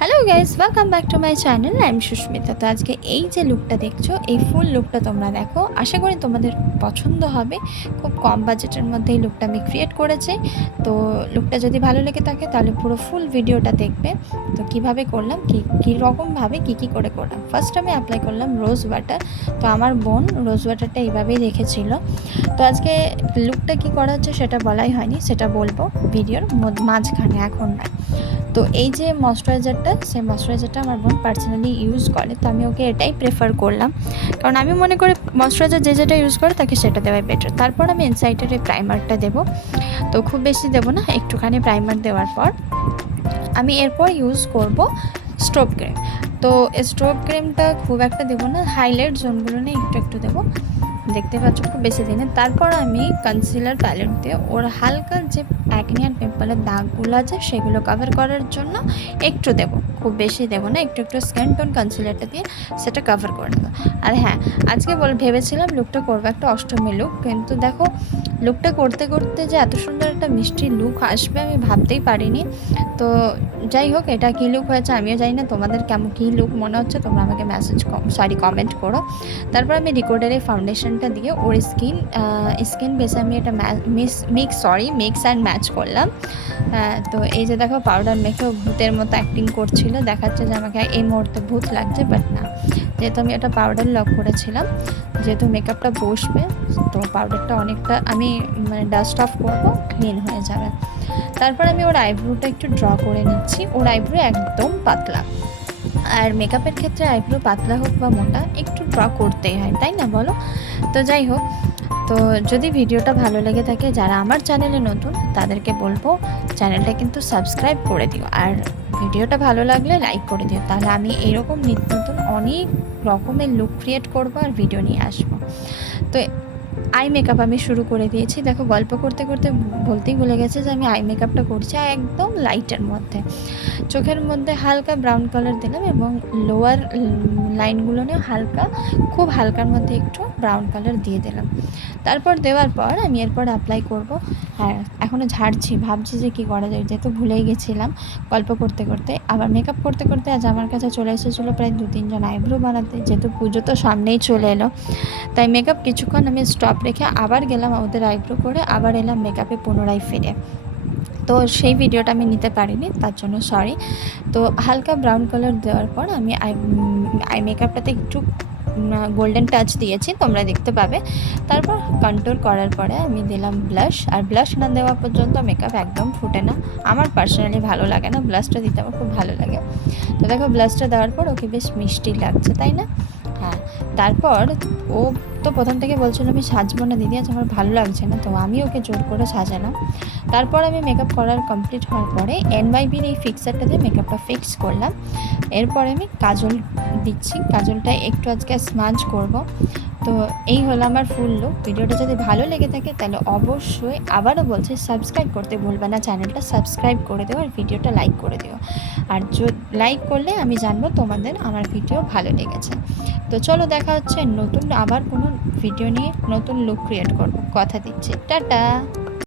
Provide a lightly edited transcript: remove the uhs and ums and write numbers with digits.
Hello guys, welcome back to my channel. I am Susmita. তো আজকে এই যে লুকটা দেখছো, এই ফুল লুকটা তোমরা দেখো, আশা করি তোমাদের পছন্দ হবে। খুব কম বাজেটের মধ্যে এই লুকটা আমি ক্রিয়েট করেছি। তো লুকটা যদি ভালো লেগে থাকে তাহলে পুরো ফুল ভিডিওটা দেখবে। তো কিভাবে করলাম, কী রকমভাবে কী করে করলাম। ফার্স্ট আমি অ্যাপ্লাই করলাম রোজ ওয়াটার। তো আমার বোন রোজ ওয়াটারটা এইভাবেই রেখেছিল। তো আজকে লুকটা কী করা হচ্ছে সেটা বলাই হয়নি, সেটা বলবো ভিডিওর মাঝখানে, এখন নয়। তো এই যে ময়শ্চারাইজারটা, সেই ময়শ্চারাইজারটা আমার বোন পার্সোনালি ইউজ করে। তো আমি ওকে এটাই প্রেফার করলাম, কারণ আমি মনে করি ময়শ্চারাইজার যেটা ইউজ করে তাকে সেটা দেওয়াই বেটার। তারপর আমি ইনসাইডের এই প্রাইমারটা দেবো। তো খুব বেশি দেবো না, একটুখানি প্রাইমার দেওয়ার পর আমি এরপর ইউজ করব স্ট্রোব ক্রিম। তো স্ট্রোব ক্রিমটা খুব একটা দেবো না, হাইলাইট জোনগুলো নিয়ে একটু একটু দেবো, দেখতে পাচ্ছ খুব বেশি দিনে। তারপর আমি কনসিলার প্যালেট দিয়ে ওর হালকা যে অ্যাকনি আর পিম্পলের দাগগুলো আছে সেগুলো কভার করার জন্য একটু দেবো, খুব বেশি দেবো না, একটু একটু স্কিন টোন কনসিলারটা দিয়ে সেটা কভার করে দেবো। আর হ্যাঁ, আজকে ভেবেছিলাম লুকটা করবো একটা অষ্টমী লুক, কিন্তু দেখো লুকটা করতে করতে যে এত সুন্দর একটা মিষ্টি লুক আসবে আমি ভাবতেই পারিনি। তো যাই হোক, এটা কী লুক হয়েছে আমিও জানি না, তোমাদের কেমন কী লুক মনে হচ্ছে তোমরা আমাকে কমেন্ট করো। তারপর আমি রিকর্ডারে ফাউন্ডেশনটা দিয়ে ওর স্কিন বেসে আমি এটা মিক্স অ্যান্ড ম্যাচ করলাম। তো এই যে দেখো পাউডার মেখেও ভূতের মতো অ্যাক্টিং করছিল, দেখাচ্ছে যে আমাকে এই মুহূর্তে ভূত লাগছে, বাট না, যেহেতু আমি এটা পাউডার লক করেছিলাম, যেহেতু মেকআপটা বসবে, তো পাউডারটা অনেকটা আমি ডাস্ট অফ করবো, ক্লিন হয়ে যাবে। তারপর আমি ওর আইব্রোটা একটু ড্র করে নিচ্ছি। ওর আইব্রো একদম পাতলা, আর মেকআপের ক্ষেত্রে আইব্রো পাতলা হোক বা মোটা একটু ড্র করতেই হয়, তাই না বলো? তো যাই হোক, তো যদি ভিডিওটা ভালো লেগে থাকে, যারা আমার চ্যানেলে নতুন তাদেরকে বলবো চ্যানেলটা কিন্তু সাবস্ক্রাইব করে দিও, আর ভিডিওটা ভালো লাগলে লাইক করে দিও, তাহলে আমি এরকম নিত্য নতুন অনেক রকমের লুক ক্রিয়েট করবো আর ভিডিও নিয়ে আসবো। তো আই মেকআপ আমি শুরু করে দিয়েছি। দেখো গল্প করতে করতে বলতেই ভুলে গেছে যে আমি আই মেকআপটা করছি একদম লাইটের মধ্যে। চোখের মধ্যে হালকা ব্রাউন কালার দিলাম এবং লোয়ার লাইনগুলো নিয়ে হালকা, খুব হালকার মধ্যে একটু ব্রাউন কালার দিয়ে দিলাম। তারপর দেওয়ার পর আমি এরপর অ্যাপ্লাই করব। আর এখনও ঝাড়ছি, ভাবছি যে কী করা যায়, যেহেতু ভুলেই গেছিলাম গল্প করতে করতে। আবার মেকআপ করতে করতে আজ আমার কাছে চলে এসেছিলো প্রায় 2-3 জন আইব্রো বানাতে, যেহেতু পুজো তো সামনেই চলে এলো। তাই মেকআপ কিছুক্ষণ আমি স্টপ রেখে আবার গেলাম ওদের আইব্রো করে, আবার এলাম মেকআপে পুনরায় ফিরে। তো সেই ভিডিওটা আমি নিতে পারিনি, তার জন্য সরি। তো হালকা ব্রাউন কালার দেওয়ার পর আমি আই মেকআপটাতে একটু গোল্ডেন টাচ দিয়েছি, তোমরা দেখতে পাবে। তারপর কন্ট্রোল করার পরে আমি দিলাম ব্লাশ, আর ব্লাশ না দেওয়া পর্যন্ত মেকআপ একদম ফুটে না। আমার পার্সোনালি ভালো লাগে না, ব্লাশটা দিতে আমার খুব ভালো লাগে। তো দেখো ব্লাশটা দেওয়ার পর ওকে বেশ মিষ্টি লাগছে, তাই না? হ্যাঁ। তারপর ও তো প্রথম থেকে বলছিল আমি সাজবো না দিদি, আজ আমার ভালো লাগছে না, তো আমি ওকে জোর করে সাজালাম। তারপর আমি মেকআপ করার কমপ্লিট হওয়ার পরে NYBর এই ফিক্সারটা দিয়ে মেকআপটা ফিক্স করলাম। এরপরে আমি কাজল দিচ্ছি, কাজলটা একটু আজকে স্মাজ করব। তো এই হলো আমার ফুল লুক। ভিডিওটা যদি ভালো লেগে থাকে তাহলে অবশ্যই, আবারও বলছি, সাবস্ক্রাইব করতে ভুলবে না, চ্যানেলটা সাবস্ক্রাইব করে দিও আর ভিডিওটা লাইক করে দিও। আর লাইক করলে আমি জানবো তোমাদের আমার ভিডিও ভালো লেগেছে। তো চলো, দেখা হচ্ছে নতুন আবার কোনো ভিডিও নিয়ে, নতুন লুক ক্রিয়েট করবো, কথা দিচ্ছি। টাটা।